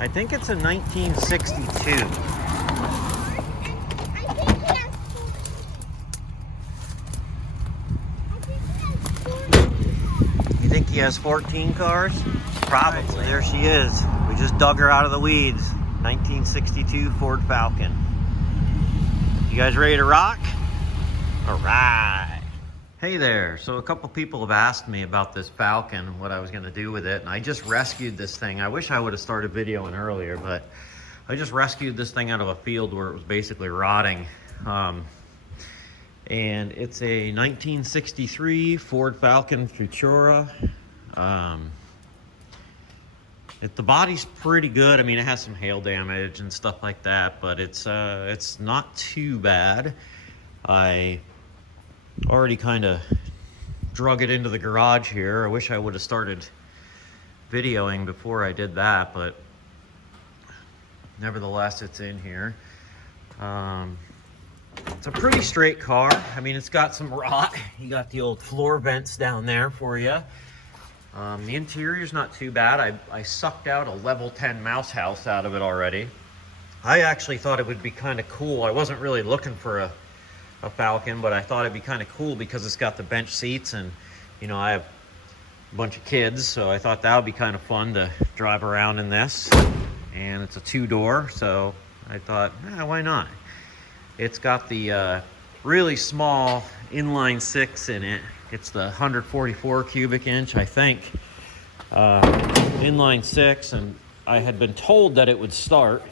I think it's a 1962. You think he has 14 cars? Probably. Right, so there she is. We just dug her out of the weeds. 1962 Ford Falcon. You guys ready to rock? All right. Hey there. So a couple people have asked me about this Falcon, what I was going to do with it, and I just rescued this thing. I wish I would have started videoing earlier, but I just rescued this thing out of a field where it was basically rotting. And it's a 1963 Ford Falcon Futura. The body's pretty good. I mean, it has some hail damage and stuff like that, but it's not too bad. I already kind of drug it into the garage here. I wish I would have started videoing before I did that, but nevertheless, it's in here. It's a pretty straight car. I mean, it's got some rot. You got the old floor vents down there for you. The interior's not too bad. I sucked out a level 10 mouse house out of it already. I actually thought it would be kind of cool. I wasn't really looking for a Falcon, but I thought it'd be kind of cool because it's got the bench seats, and you know, I have a bunch of kids, so I thought that would be kind of fun to drive around in this. And it's a two-door, so I thought, why not? It's got the really small inline six in it. It's the 144 cubic inch, I think, inline six, and I had been told that it would start,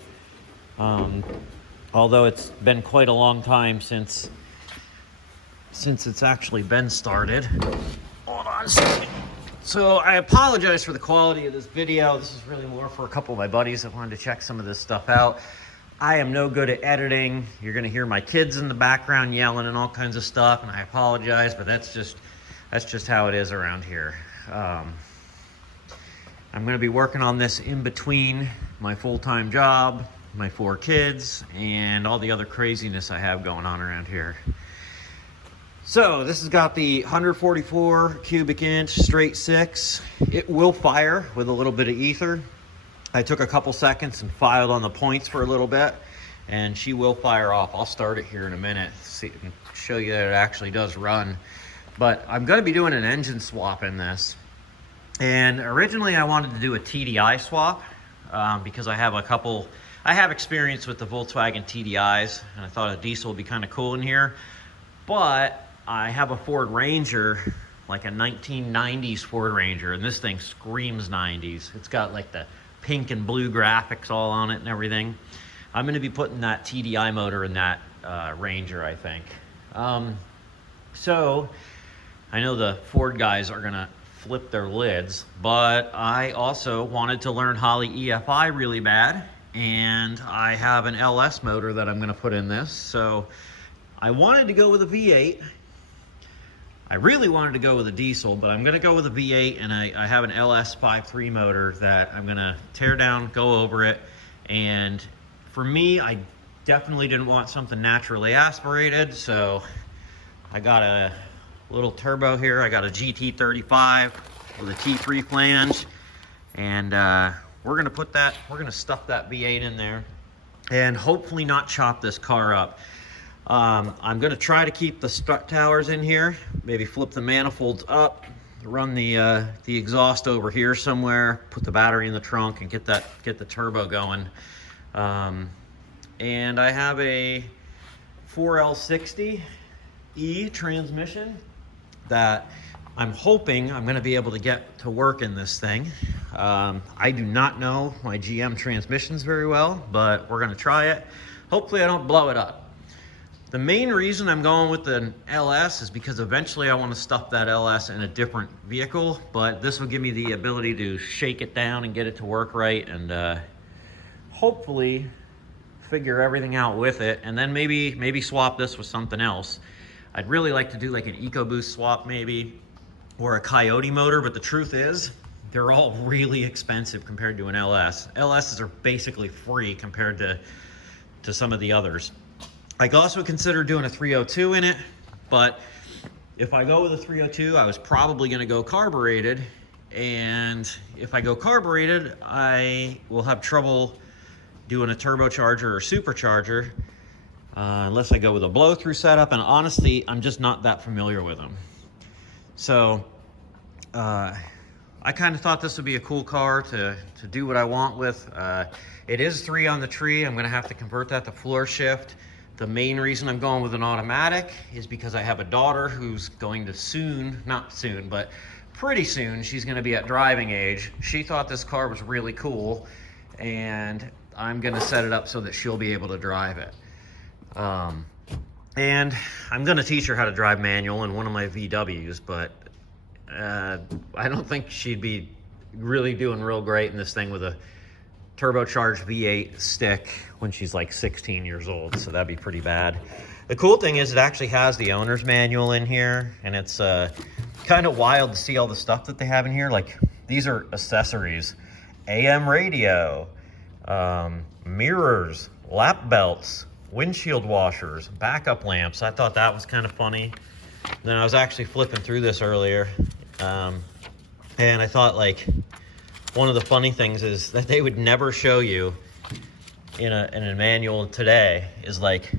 although it's been quite a long time since it's actually been started. Hold on a second. So I apologize for the quality of this video. This is really more for a couple of my buddies that wanted to check some of this stuff out. I am no good at editing. You're gonna hear my kids in the background yelling and all kinds of stuff, and I apologize, but that's just how it is around here. I'm gonna be working on this in between my full-time job, my 4 kids, and all the other craziness I have going on around here. So this has got the 144 cubic inch straight six. It will fire with a little bit of ether. I took a couple seconds and filed on the points for a little bit, and she will fire off. I'll start it here in a minute, see and show you that it actually does run. But I'm going to be doing an engine swap in this. And originally I wanted to do a TDI swap because I have experience with the Volkswagen TDIs, and I thought a diesel would be kind of cool in here. But I have a Ford Ranger, like a 1990s Ford Ranger, and this thing screams 90s. It's got like the pink and blue graphics all on it and everything. I'm going to be putting that TDI motor in that Ranger, I think. So I know the Ford guys are going to flip their lids, but I also wanted to learn Holley EFI really bad, and I have an LS motor that I'm going to put in this. So I wanted to go with a V8. I really wanted to go with a diesel, but I'm going to go with a V8, and I have an LS 5.3 motor that I'm going to tear down, go over it. And for me, I definitely didn't want something naturally aspirated, so I got a little turbo here. I got a GT35 with a T3 flange, and we're going to stuff that V8 in there and hopefully not chop this car up. I'm going to try to keep the strut towers in here, maybe flip the manifolds up, run the exhaust over here somewhere, put the battery in the trunk, and get the turbo going. And I have a 4L60E transmission that I'm hoping I'm going to be able to get to work in this thing. I do not know my GM transmissions very well, but we're going to try it. Hopefully I don't blow it up. The main reason I'm going with the LS is because eventually I want to stuff that LS in a different vehicle, but this will give me the ability to shake it down and get it to work right, and hopefully figure everything out with it, and then maybe swap this with something else. I'd really like to do like an EcoBoost swap maybe, or a Coyote motor, but the truth is they're all really expensive compared to an LS. LSs are basically free compared to some of the others. I could also consider doing a 302 in it, but if I go with a 302, I was probably going to go carbureted, And if I go carbureted, I will have trouble doing a turbocharger or supercharger unless I go with a blow-through setup. And honestly, I'm just not that familiar with them. So I kind of thought this would be a cool car to do what I want with. It is 3 on the tree. I'm gonna have to convert that to floor shift. The main reason I'm going with an automatic is because I have a daughter who's going to soon, not soon, but pretty soon, she's gonna be at driving age. She thought this car was really cool, and I'm gonna set it up so that she'll be able to drive it. And I'm gonna teach her how to drive manual in one of my VWs, but I don't think she'd be really doing real great in this thing with a turbocharged V8 stick when she's like 16 years old, so that'd be pretty bad. The cool thing is it actually has the owner's manual in here, and it's kind of wild to see all the stuff that they have in here. Like, these are accessories: AM radio, mirrors, lap belts, windshield washers, backup lamps. I thought that was kind of funny. Then I was actually flipping through this earlier, and I thought, like, one of the funny things is that they would never show you in a manual today is, like,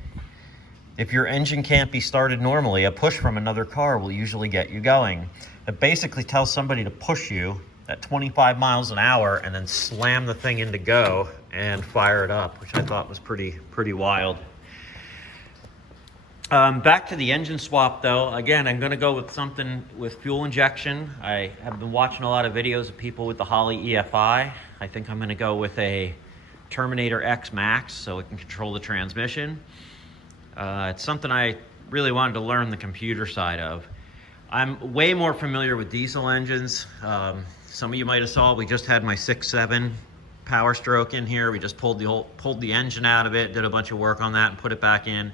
if your engine can't be started normally, a push from another car will usually get you going. It basically tells somebody to push you at 25 miles an hour and then slam the thing into go and fire it up, which I thought was pretty wild. Back to the engine swap though. Again, I'm gonna go with something with fuel injection. I have been watching a lot of videos of people with the Holley EFI. I think I'm gonna go with a Terminator X Max so it can control the transmission. It's something I really wanted to learn the computer side of. I'm way more familiar with diesel engines. Some of you might have saw, we just had my 6.7 Power Stroke in here. We just pulled the engine out of it, did a bunch of work on that and put it back in.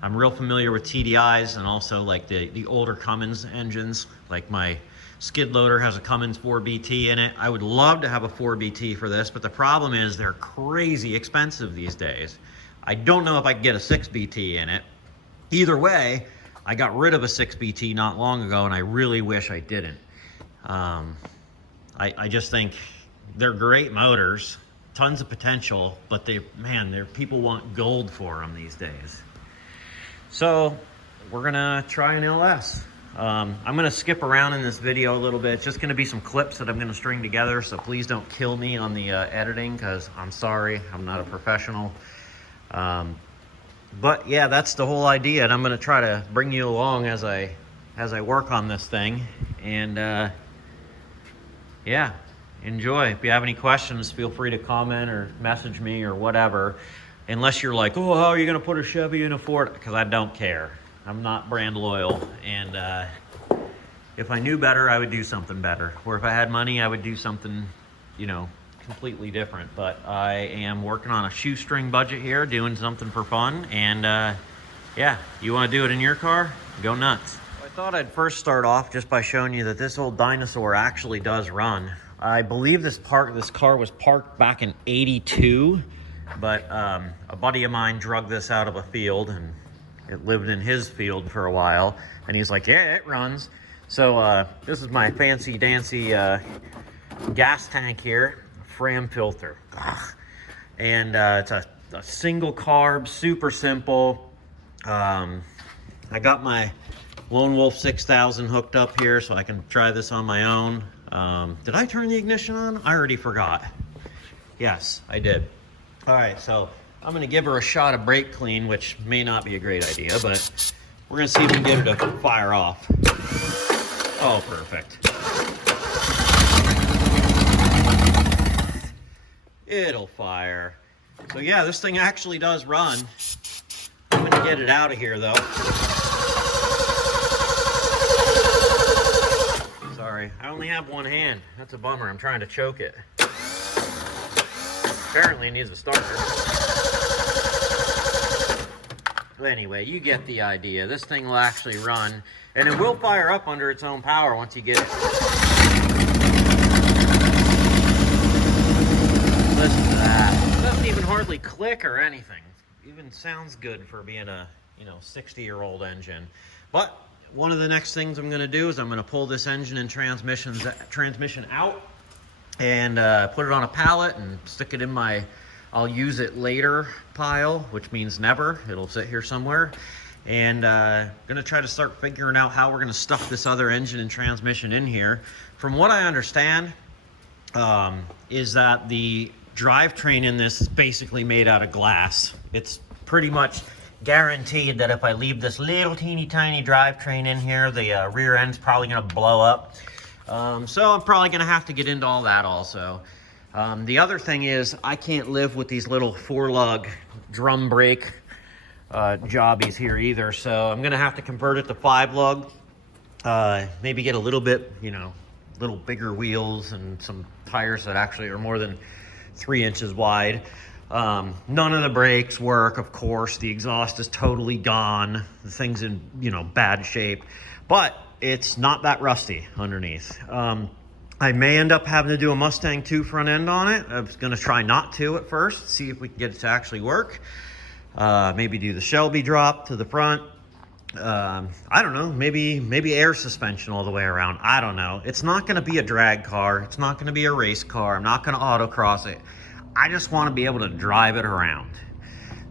I'm real familiar with TDIs and also like the older Cummins engines. Like my skid loader has a Cummins 4BT in it. I would love to have a 4BT for this, but the problem is they're crazy expensive these days. I don't know if I can get a 6BT in it. Either way, I got rid of a 6BT not long ago, and I really wish I didn't. I just think they're great motors, tons of potential, but people want gold for them these days. So we're gonna try an LS. I'm gonna skip around in this video a little bit. It's just gonna be some clips that I'm gonna string together, so please don't kill me on the editing, because I'm sorry, I'm not a professional. But yeah, that's the whole idea, and I'm gonna try to bring you along as I work on this thing. And yeah, enjoy. If you have any questions, feel free to comment or message me or whatever. Unless you're like, oh, how are you gonna put a Chevy in a Ford? Because I don't care. I'm not brand loyal, and if I knew better, I would do something better. Or if I had money, I would do something, completely different. But I am working on a shoestring budget here, doing something for fun, and yeah, you want to do it in your car? Go nuts. I thought I'd first start off just by showing you that this old dinosaur actually does run. I believe this car was parked back in '82, but a buddy of mine drug this out of a field, and it lived in his field for a while, and he's like, yeah, it runs. So this is my fancy dancy gas tank here, Fram filter. Ugh. And it's a single carb, super simple. I got my Lone Wolf 6000 hooked up here so I can try this on my own. Did I turn the ignition on? I already forgot. Yes, I did. All right, so I'm gonna give her a shot of brake clean, which may not be a great idea, but we're gonna see if we can get her to fire off. Oh, perfect. It'll fire. So yeah, this thing actually does run. I'm gonna get it out of here though. Sorry, I only have one hand. That's a bummer. I'm trying to choke it. Apparently it needs a starter. But anyway, you get the idea. This thing will actually run, and it will fire up under its own power once you get it. Listen to that. It doesn't even hardly click or anything. It even sounds good for being a 60-year-old engine. But one of the next things I'm going to do is I'm going to pull this engine and transmission out and put it on a pallet and stick it in my I'll use it later pile, which means never. It'll sit here somewhere. And gonna try to start figuring out how we're gonna stuff this other engine and transmission in here. From what I understand, is that the drivetrain in this is basically made out of glass. It's pretty much guaranteed that if I leave this little teeny tiny drivetrain in here, the rear end's probably gonna blow up. So I'm probably gonna have to get into all that also. The other thing is I can't live with these little 4-lug drum brake jobbies here either, so I'm gonna have to convert it to 5-lug. Maybe get a little bit, you know, little bigger wheels and some tires that actually are more than 3 inches wide. None of the brakes work, of course. The exhaust is totally gone. The thing's in, you know, bad shape, but it's not that rusty underneath. I may end up having to do a Mustang 2 front end on it. I was gonna try not to at first, see if we can get it to actually work. Maybe do the Shelby drop to the front. I don't know, maybe air suspension all the way around. I don't know. It's not gonna be a drag car. It's not gonna be a race car. I'm not gonna autocross it. I just wanna be able to drive it around.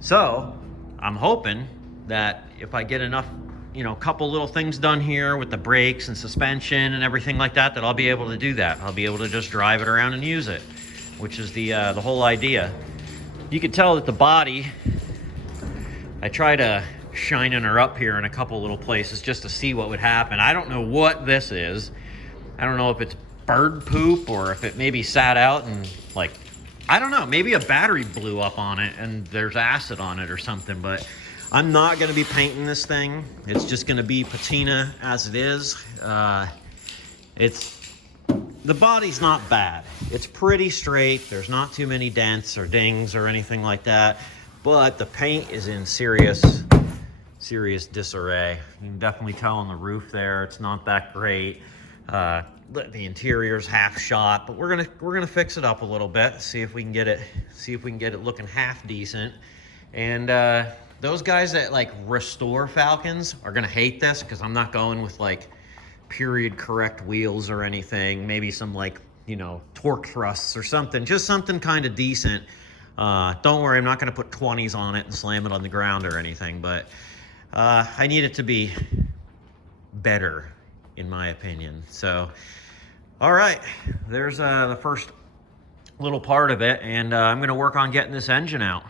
So I'm hoping that if I get enough, you know, a couple little things done here with the brakes and suspension and everything like that, that I'll be able to do that. I'll be able to just drive it around and use it, which is the whole idea. You can tell that the body, I tried shining her up here in a couple little places just to see what would happen. I don't know what this is. I don't know if it's bird poop or if it maybe sat out and, like, I don't know, maybe a battery blew up on it and there's acid on it or something, but I'm not gonna be painting this thing. It's just gonna be patina as it is. The body's not bad. It's pretty straight. There's not too many dents or dings or anything like that, but the paint is in serious disarray. You can definitely tell on the roof there, it's not that great. The interior's half shot, but we're gonna fix it up a little bit, see if we can get it looking half decent. And those guys that like restore Falcons are gonna hate this because I'm not going with like period correct wheels or anything. Maybe some, like, you know, torque thrusts or something, just something kind of decent. Don't worry, I'm not gonna put 20s on it and slam it on the ground or anything, but I need it to be better, in my opinion. So, all right, there's the first little part of it, and I'm gonna work on getting this engine out.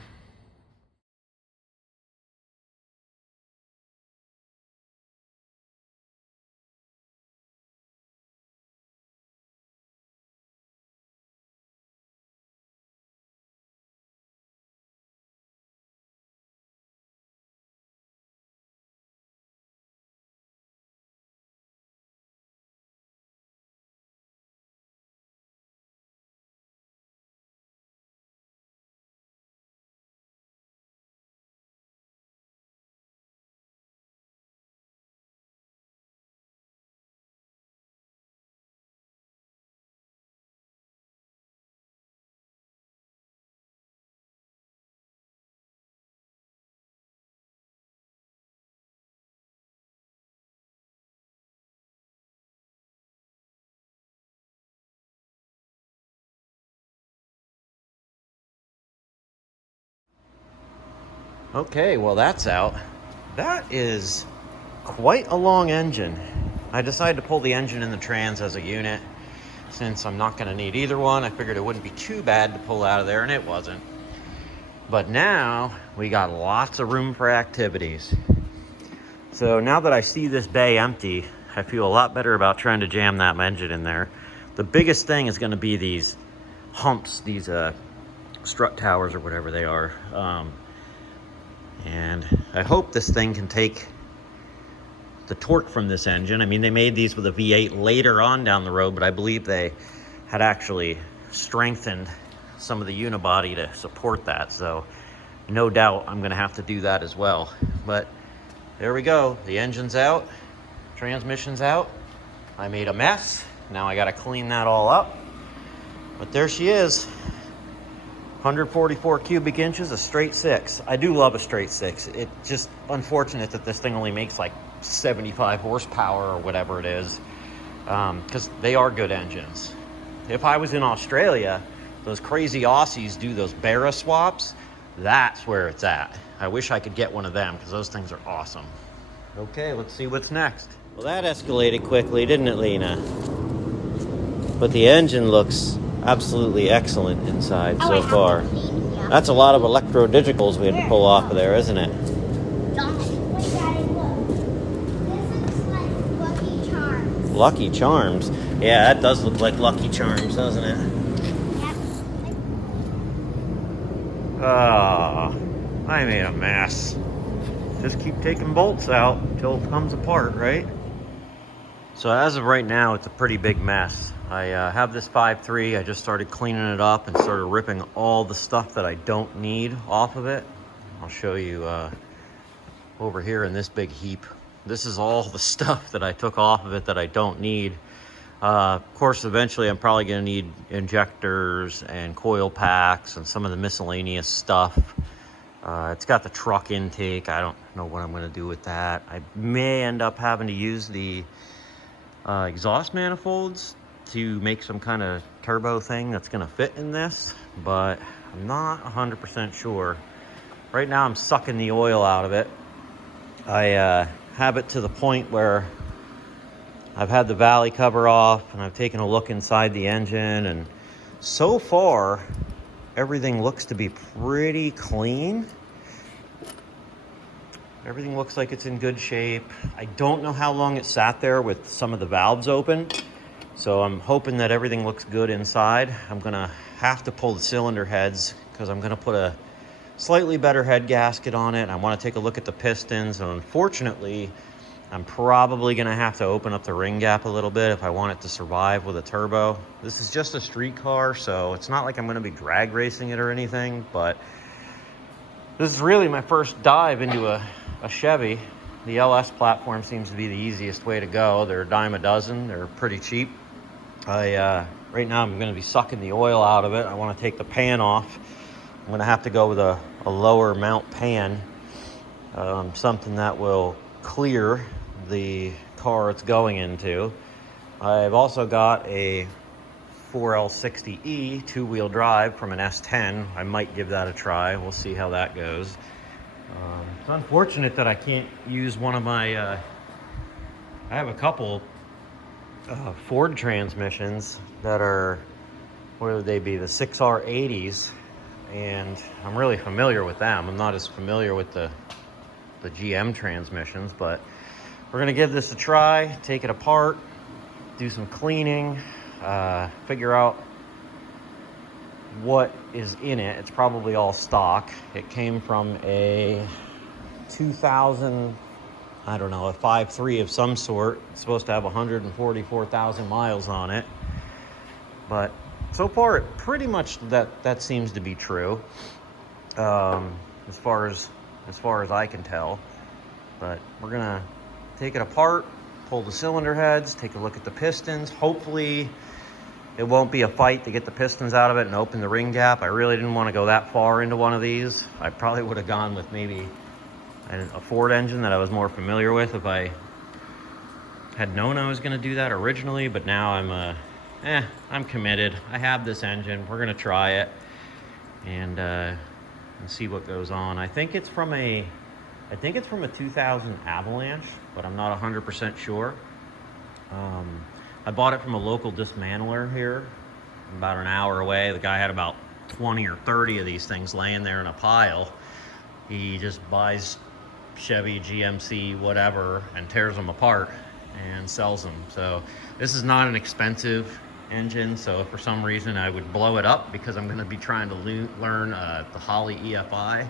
Okay, well that's out. That is quite a long engine. I decided to pull the engine and the trans as a unit since I'm not gonna need either one. I figured it wouldn't be too bad to pull out of there, and it wasn't. But now we got lots of room for activities. So now that I see this bay empty, I feel a lot better about trying to jam that engine in there. The biggest thing is gonna be these humps, these strut towers or whatever they are. And I hope this thing can take the torque from this engine. I mean, they made these with a V8 later on down the road, but I believe they had actually strengthened some of the unibody to support that. So no doubt I'm gonna have to do that as well. But there we go. The engine's out, transmission's out. I made a mess. Now I gotta clean that all up. But there she is. 144 cubic inches, a straight 6. I do love a straight 6. It's just unfortunate that this thing only makes like 75 horsepower or whatever it is, because they are good engines. If I was in Australia, those crazy Aussies do those Barra swaps. That's where it's at. I wish I could get one of them because those things are awesome. Okay, let's see what's next. Well, that escalated quickly, didn't it, Lena? But the engine looks absolutely excellent inside so far. That's a lot of electro-digitals we had to pull off of there, isn't it? Wait, Daddy, look. This looks like Lucky Charms. Lucky Charms? Yeah, that does look like Lucky Charms, doesn't it? Ah, I made a mess. Just keep taking bolts out until it comes apart, right? So as of right now, it's a pretty big mess. I have this 5.3. I just started cleaning it up and started ripping all the stuff that I don't need off of it. I'll show you over here in this big heap. This is all the stuff that I took off of it that I don't need. Of course, eventually I'm probably going to need injectors and coil packs and some of the miscellaneous stuff. It's got the truck intake. I don't know what I'm going to do with that. I may end up having to use the exhaust manifolds to make some kind of turbo thing that's going to fit in this, but I'm not 100% sure. Right now I'm sucking the oil out of it. I have it to the point where I've had the valley cover off and I've taken a look inside the engine, and so far everything looks to be pretty clean. Everything looks like it's in good shape. I don't know how long it sat there with some of the valves open, so I'm hoping that everything looks good inside. I'm gonna have to pull the cylinder heads because I'm gonna put a slightly better head gasket on it. I want to take a look at the pistons, and unfortunately I'm probably gonna have to open up the ring gap a little bit if I want it to survive with a turbo. This is just a street car, so it's not like I'm gonna be drag racing it or anything, but this is really my first dive into a Chevy. The LS platform seems to be the easiest way to go. They're a dime a dozen. They're pretty cheap. Right now I'm gonna be sucking the oil out of it. I wanna take the pan off. I'm gonna have to go with a lower mount pan, something that will clear the car it's going into. I've also got a 4L60E two-wheel drive from an S10. I might give that a try. We'll see how that goes. It's unfortunate that I can't use one of my I have a couple Ford transmissions that are, what would they be, the 6R80s, and I'm really familiar with them. I'm not as familiar with the GM transmissions, but we're gonna give this a try, take it apart, do some cleaning, figure out what is in it. It's probably all stock. It came from a 2000, I don't know, a 5.3 of some sort. It's supposed to have 144,000 miles on it, but so far pretty much that seems to be true, as far as I can tell. But we're gonna take it apart, pull the cylinder heads, take a look at the pistons. Hopefully it won't be a fight to get the pistons out of it and open the ring gap. I really didn't want to go that far into one of these. I probably would have gone with maybe a Ford engine that I was more familiar with if I had known I was going to do that originally, but now I'm committed. I have this engine. We're going to try it and see what goes on. I think it's from a 2000 Avalanche, but I'm not 100% sure. I bought it from a local dismantler here, about an hour away. The guy had about 20 or 30 of these things laying there in a pile. He just buys Chevy, GMC, whatever, and tears them apart and sells them. So this is not an expensive engine, so if for some reason I would blow it up because I'm going to be trying to learn the Holley EFI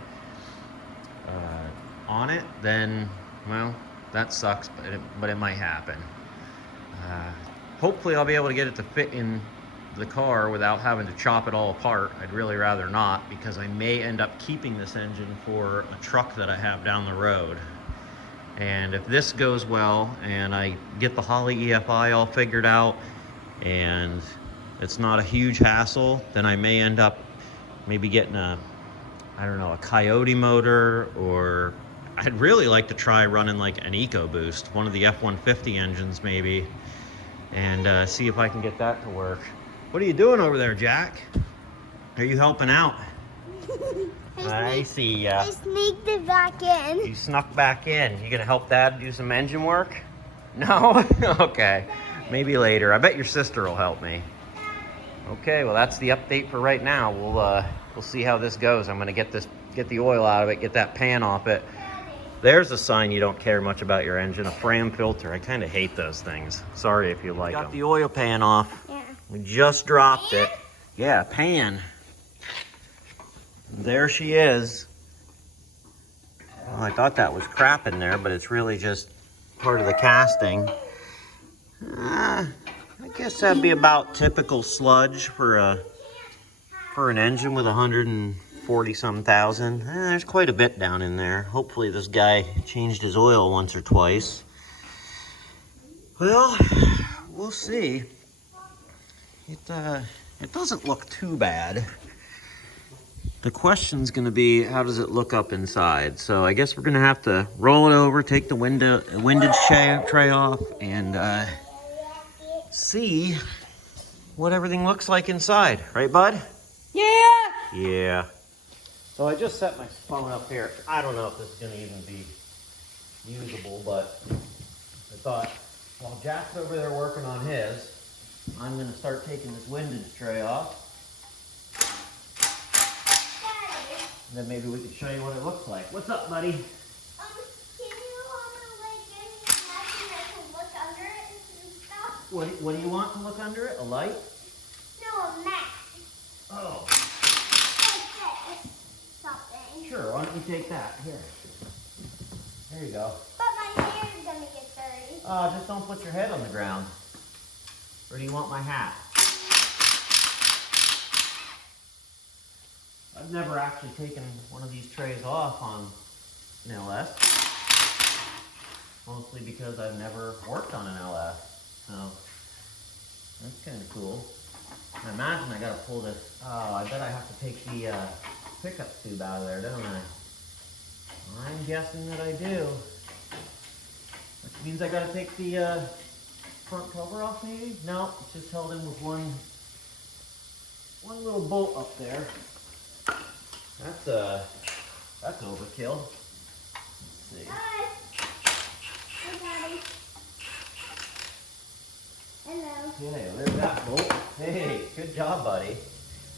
on it, then, well, that sucks, but it might happen. Hopefully I'll be able to get it to fit in the car without having to chop it all apart. I'd really rather not, because I may end up keeping this engine for a truck that I have down the road. And if this goes well and I get the Holley EFI all figured out and it's not a huge hassle, then I may end up maybe getting a Coyote motor or I'd really like to try running like an EcoBoost, one of the F-150 engines maybe, and see if I can get that to work. What are you doing over there, Jack? Are you helping out? I see ya. I sneaked it back in. You snuck back in. You gonna help Dad do some engine work? No? Okay. Maybe later. I bet your sister will help me. Okay, well that's the update for right now. We'll see how this goes. I'm gonna get the oil out of it, get that pan off it. There's a sign you don't care much about your engine, a Fram filter. I kind of hate those things. Sorry if you like them. Got the oil pan off. Yeah. We just dropped it. Yeah, pan. There she is. Well, I thought that was crap in there, but it's really just part of the casting. I guess that'd be about typical sludge for an engine with 140-some thousand. There's quite a bit down in there. Hopefully this guy changed his oil once or twice. Well, we'll see. It doesn't look too bad. The question's gonna be, how does it look up inside? So I guess we're gonna have to roll it over, take the windage tray off, and see what everything looks like inside. Right, bud? Yeah. Yeah. So I just set my phone up here. I don't know if this is gonna even be usable, but I thought, while Jack's over there working on his, I'm gonna start taking this windage tray off. And then maybe we could show you what it looks like. What's up, buddy? Can you like give me something that can look under it and stuff? What do you want to look under it? A light? No, a mat. Oh. Like this. Something. Sure, why don't you take that? Here. There you go. But my hair is gonna get dirty. Just don't put your head on the ground. Or do you want my hat? I've never actually taken one of these trays off on an LS. Mostly because I've never worked on an LS. So, that's kind of cool. I imagine I gotta pull this, I bet I have to take the pickup tube out of there, don't I? I'm guessing that I do. Which means I gotta take the front cover off maybe? No, it's just held in with one little bolt up there. That's overkill. Let's see. Hi. Hey, Daddy. Hello. Okay, there's that bolt. Hey, good job, buddy.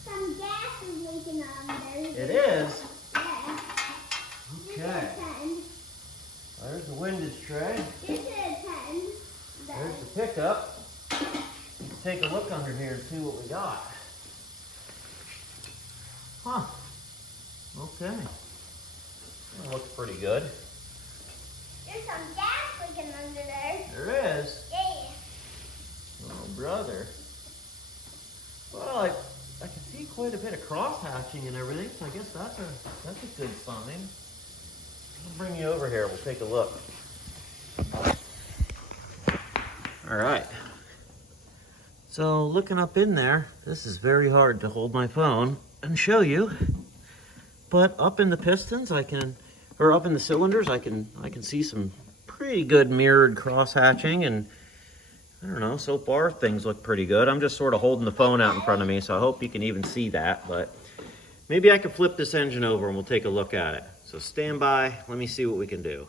Some gas is leaking on there. It is? Yeah. Okay. There's the windage tray. This is a 10. There's the pickup. Let's take a look under here and see what we got. Huh. Okay. That looks pretty good. There's some gas leaking under there. There is? Yeah. Oh, brother. Well, I can see quite a bit of cross hatching and everything, so I guess that's a good sign. I'll bring you over here. We'll take a look. All right. So looking up in there, this is very hard to hold my phone and show you. But up in the pistons, up in the cylinders, I can see some pretty good mirrored cross hatching, and I don't know, so far things look pretty good. I'm just sort of holding the phone out in front of me, so I hope you can even see that, but maybe I can flip this engine over and we'll take a look at it. So stand by, let me see what we can do.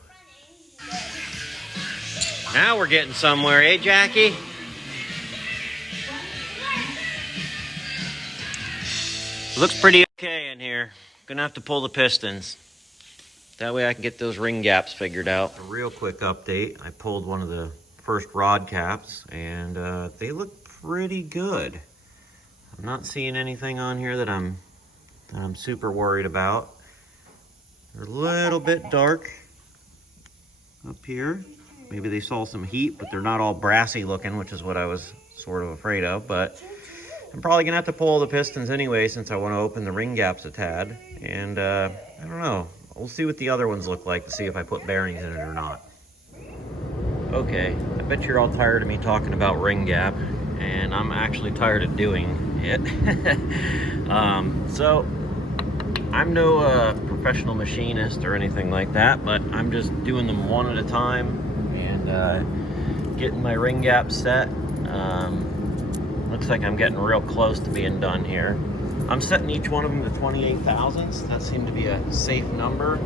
Now we're getting somewhere, eh, Jackie? Looks pretty okay in here. Gonna have to pull the pistons. That way I can get those ring gaps figured out. A real quick update. I pulled one of the first rod caps and they look pretty good. I'm not seeing anything on here that I'm super worried about. They're a little bit dark up here. Maybe they saw some heat, but they're not all brassy looking, which is what I was sort of afraid of. But I'm probably gonna have to pull the pistons anyway since I want to open the ring gaps a tad. And I don't know. We'll see what the other ones look like to see if I put bearings in it or not. Okay, I bet you're all tired of me talking about ring gap, and I'm actually tired of doing it. So I'm no professional machinist or anything like that, but I'm just doing them one at a time and getting my ring gap set. Looks like I'm getting real close to being done here. I'm setting each one of them to 28 thousandths. That seemed to be a safe number.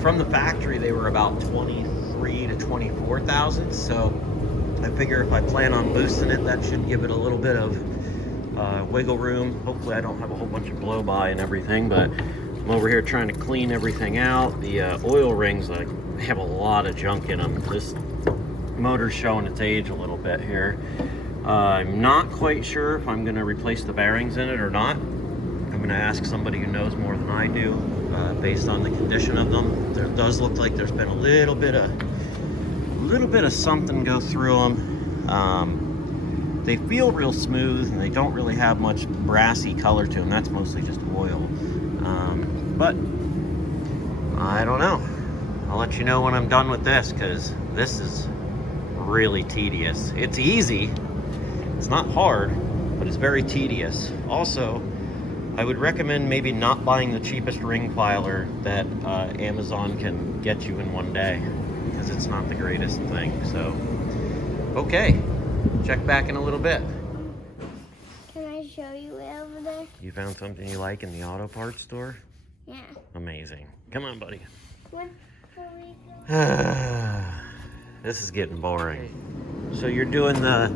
From the factory, they were about 23 to 24 thousandths. So I figure if I plan on boosting it, that should give it a little bit of wiggle room. Hopefully I don't have a whole bunch of blow by and everything, but I'm over here trying to clean everything out. The oil rings, like, they have a lot of junk in them. This motor's showing its age a little bit here. I'm not quite sure if I'm going to replace the bearings in it or not. I'm going to ask somebody who knows more than I do, based on the condition of them. There does look like there's been a little bit of something go through them. They feel real smooth and they don't really have much brassy color to them. That's mostly just oil. But I don't know. I'll let you know when I'm done with this, because this is really tedious. It's easy. It's not hard, but it's very tedious. Also, I would recommend maybe not buying the cheapest ring filer that Amazon can get you in one day, because it's not the greatest thing. So, okay, check back in a little bit. Can I show you it over there? You found something you like in the auto parts store? Yeah. Amazing. Come on, buddy. Where we go? This is getting boring. So you're doing the...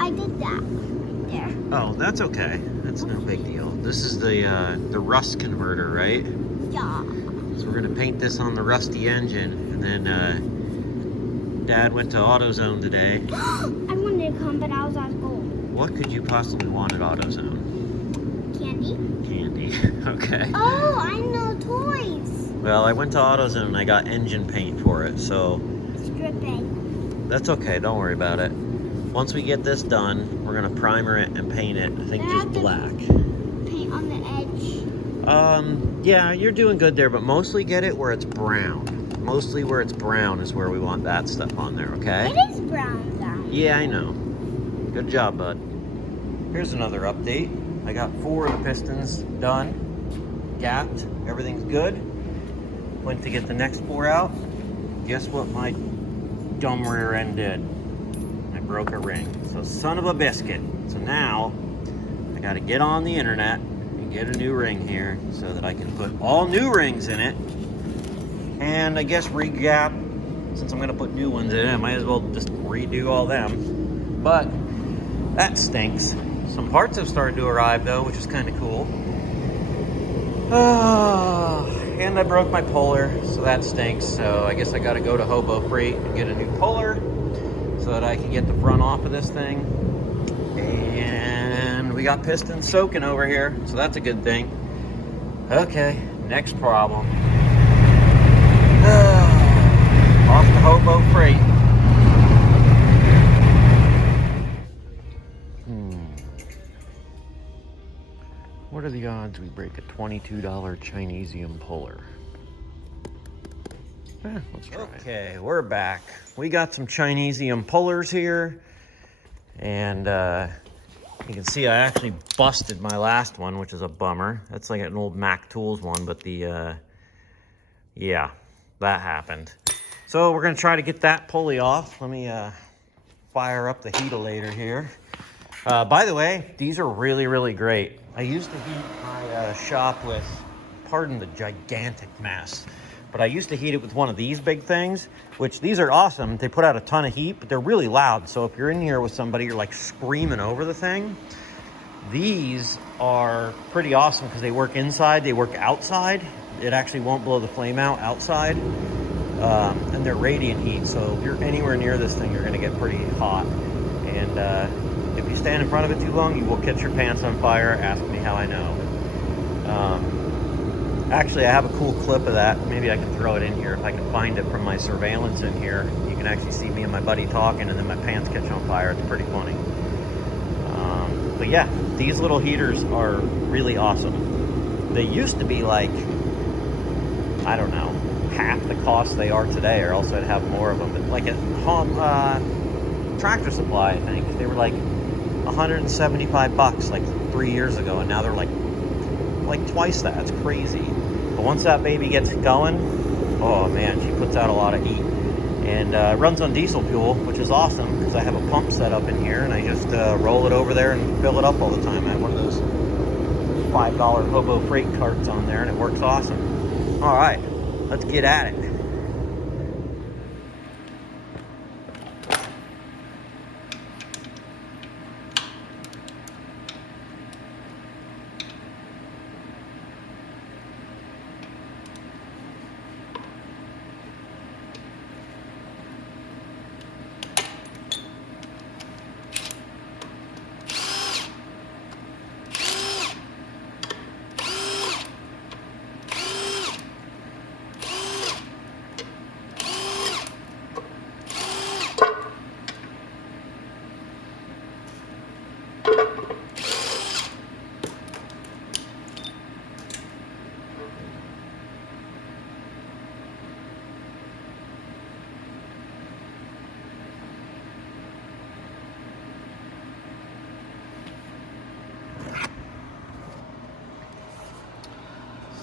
I did that right there. Oh, that's okay. That's no big deal. This is the rust converter, right? Yeah. So we're gonna paint this on the rusty engine, and then Dad went to AutoZone today. I wanted to come, but I was at school. What could you possibly want at AutoZone? Candy? Candy. Okay. Oh, I know, toys. Well, I went to AutoZone and I got engine paint for it, so It's dripping. that's okay. Don't worry about it. Once we get this done, we're gonna primer it and paint it. I think just black. Paint on the edge. Yeah, you're doing good there, but mostly get it where it's brown. Mostly where it's brown is where we want that stuff on there, okay? It is brown down. Yeah, I know. Good job, bud. Here's another update. I got 4 of the pistons done, gapped, everything's good. Went to get the next 4 out. Guess what my dumb rear end did? I broke a ring. So son of a biscuit. So now I gotta get on the internet and get a new ring here so that I can put all new rings in it. And I guess re-gap. Since I'm gonna put new ones in it, I might as well just redo all them. But that stinks. Some parts have started to arrive though, which is kind of cool. And I broke my puller, so that stinks. So I guess I gotta go to Hobo Freight and get a new puller so that I can get the front off of this thing. And we got pistons soaking over here, so that's a good thing. Okay, next problem. Off to Hobo Freight. What are the odds we break a $22 Chinesium puller? Let's try. Okay, we're back. We got some Chinesium pullers here. And you can see I actually busted my last one, which is a bummer. That's like an old Mac Tools one, but yeah, that happened. So we're gonna try to get that pulley off. Let me fire up the heatilator here. By the way, these are really, really great. I used to heat my shop with, pardon the gigantic mess, but I used to heat it with one of these big things, which these are awesome. They put out a ton of heat, but they're really loud. So if you're in here with somebody, you're like screaming over the thing. These are pretty awesome because they work inside, they work outside. It actually won't blow the flame out outside. And they're radiant heat, so if you're anywhere near this thing, you're gonna get pretty hot. And if you stand in front of it too long, you will catch your pants on fire. Ask me how I know. Actually, I have a cool clip of that. Maybe I can throw it in here if I can find it from my surveillance in here. You can actually see me and my buddy talking, and then my pants catch on fire. It's pretty funny. But yeah, these little heaters are really awesome. They used to be like, I don't know, half the cost they are today, or else I'd have more of them. But like at home, Tractor Supply, I think they were like $175 like 3 years ago, and now they're like like twice that. It's crazy. But once that baby gets going, oh man, she puts out a lot of heat. And it runs on diesel fuel, which is awesome because I have a pump set up in here and I just roll it over there and fill it up all the time. I have one of those $5 hobo freight carts on there and it works awesome. All right, let's get at it.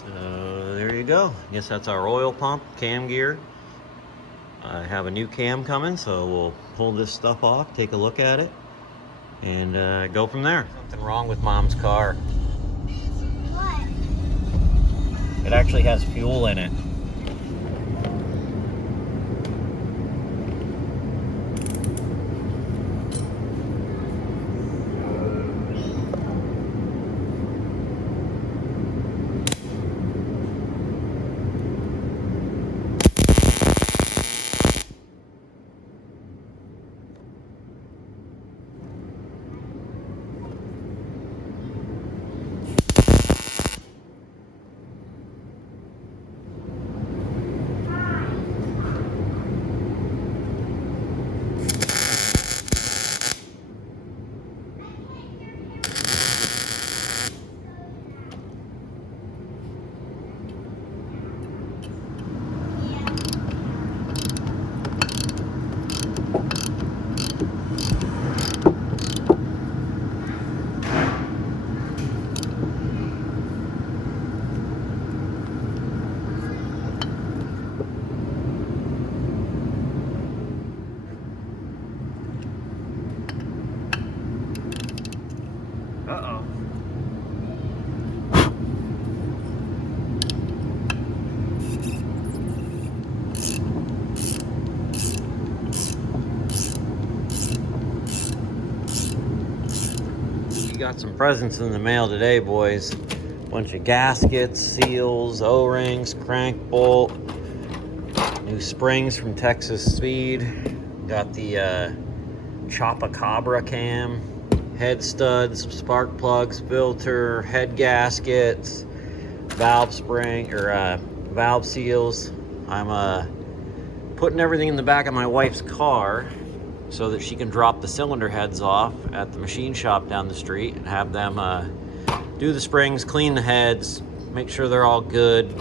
So there you go. I guess that's our oil pump, cam gear. I have a new cam coming, so we'll pull this stuff off, take a look at it, and go from there. Something wrong with Mom's car. What? It actually has fuel in it. Uh-oh. We got some presents in the mail today, boys. Bunch of gaskets, seals, O-rings, crank bolt, new springs from Texas Speed. Got the Chopacabra cam, head studs, spark plugs, filter, head gaskets, valve spring or valve seals. I'm putting everything in the back of my wife's car so that she can drop the cylinder heads off at the machine shop down the street and have them do the springs, clean the heads, make sure they're all good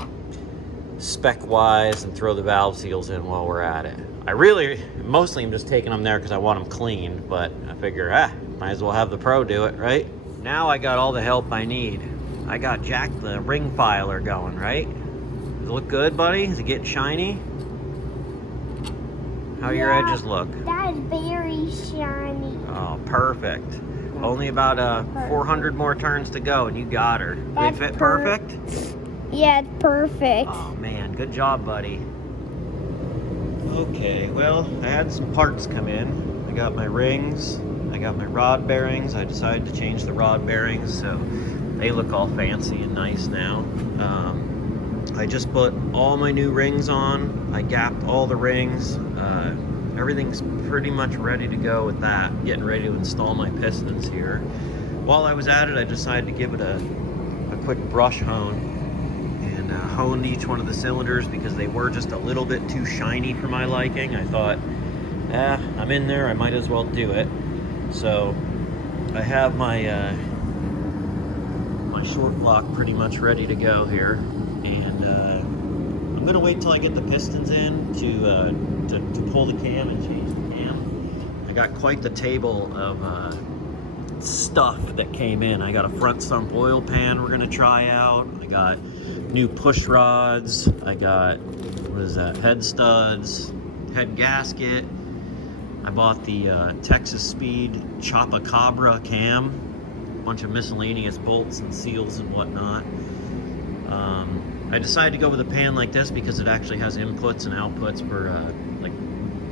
spec wise, and throw the valve seals in while we're at it. I really mostly am just taking them there because I want them cleaned, but I figure might as well have the pro do it, right? Now I got all the help I need. I got Jack the ring filer going, right? Does it look good, buddy? Is it getting shiny? How your edges look? That's very shiny. Oh, perfect. Only about 400 more turns to go and you got her. Do they fit perfect? Yeah, it's perfect. Oh man, good job, buddy. Okay, well, I had some parts come in. I got my rings, I got my rod bearings. I decided to change the rod bearings so they look all fancy and nice now. I just put all my new rings on. I gapped all the rings. Everything's pretty much ready to go with that. Getting ready to install my pistons here. While I was at it, I decided to give it a quick brush hone and honed each one of the cylinders because they were just a little bit too shiny for my liking. I thought, I'm in there, I might as well do it. So I have my my short block pretty much ready to go here, and I'm gonna wait till I get the pistons in to pull the cam and change the cam. I got quite the table of stuff that came in. I got a front sump oil pan we're gonna try out. I got new push rods. I got, what is that, head studs, head gasket. I bought the Texas Speed Chopacabra cam, a bunch of miscellaneous bolts and seals and whatnot. I decided to go with a pan like this because it actually has inputs and outputs for like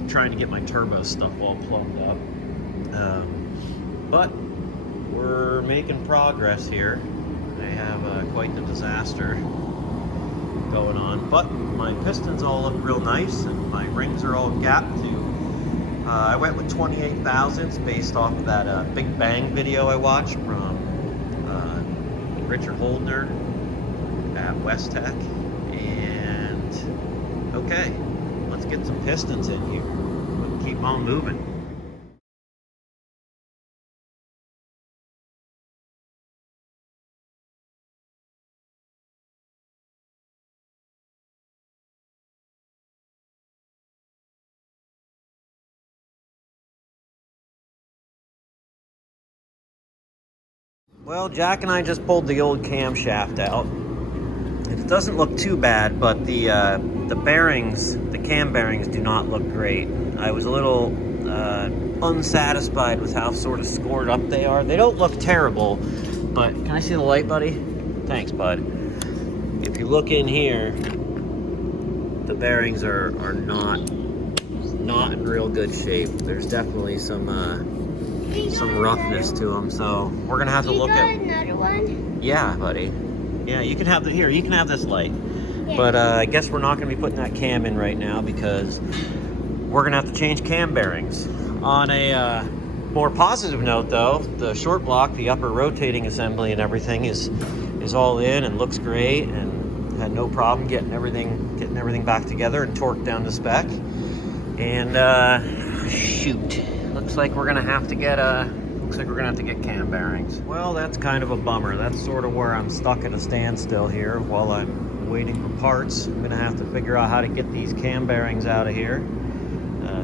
trying to get my turbo stuff all plugged up. But we're making progress here. I have quite the disaster going on, but my pistons all look real nice and my rings are all gapped too. I went with 28 thousandths based off of that Big Bang video I watched from Richard Holdner at West Tech. And okay, let's get some pistons in here. We'll keep on moving. Well, Jack and I just pulled the old camshaft out. It doesn't look too bad, but the bearings, the cam bearings, do not look great. I was a little unsatisfied with how sort of scored up they are. They don't look terrible, but can I see the light, buddy? Thanks, bud. If you look in here, the bearings are not in real good shape. There's definitely some roughness to them, so we're gonna have to look at another one. Yeah, buddy. Yeah, you can have the here. You can have this light, Yeah. but I guess we're not gonna be putting that cam in right now because we're gonna have to change cam bearings. On a more positive note, though, the short block, the upper rotating assembly, and everything is all in and looks great, and had no problem getting everything back together and torqued down to spec. And shoot. Looks like we're gonna have to get cam bearings. Well, that's kind of a bummer. That's sort of where I'm stuck at a standstill here while I'm waiting for parts. I'm gonna have to figure out how to get these cam bearings out of here.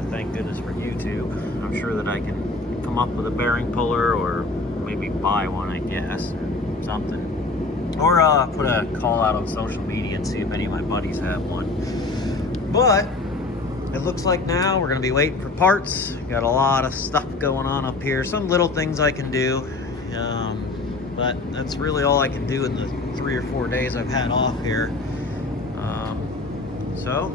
Thank goodness for YouTube. I'm sure that I can come up with a bearing puller or maybe buy one, I guess, or something. Or put a call out on social media and see if any of my buddies have one. But it looks like now we're gonna be waiting for parts. Got a lot of stuff going on up here. Some little things I can do, but that's really all I can do in the 3 or 4 days I've had off here. So,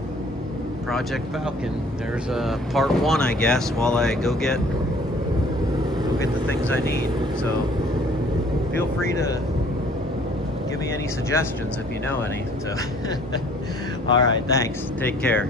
Project Falcon. There's part 1, I guess, while I go get the things I need. So, feel free to give me any suggestions if you know any. So, all right, thanks. Take care.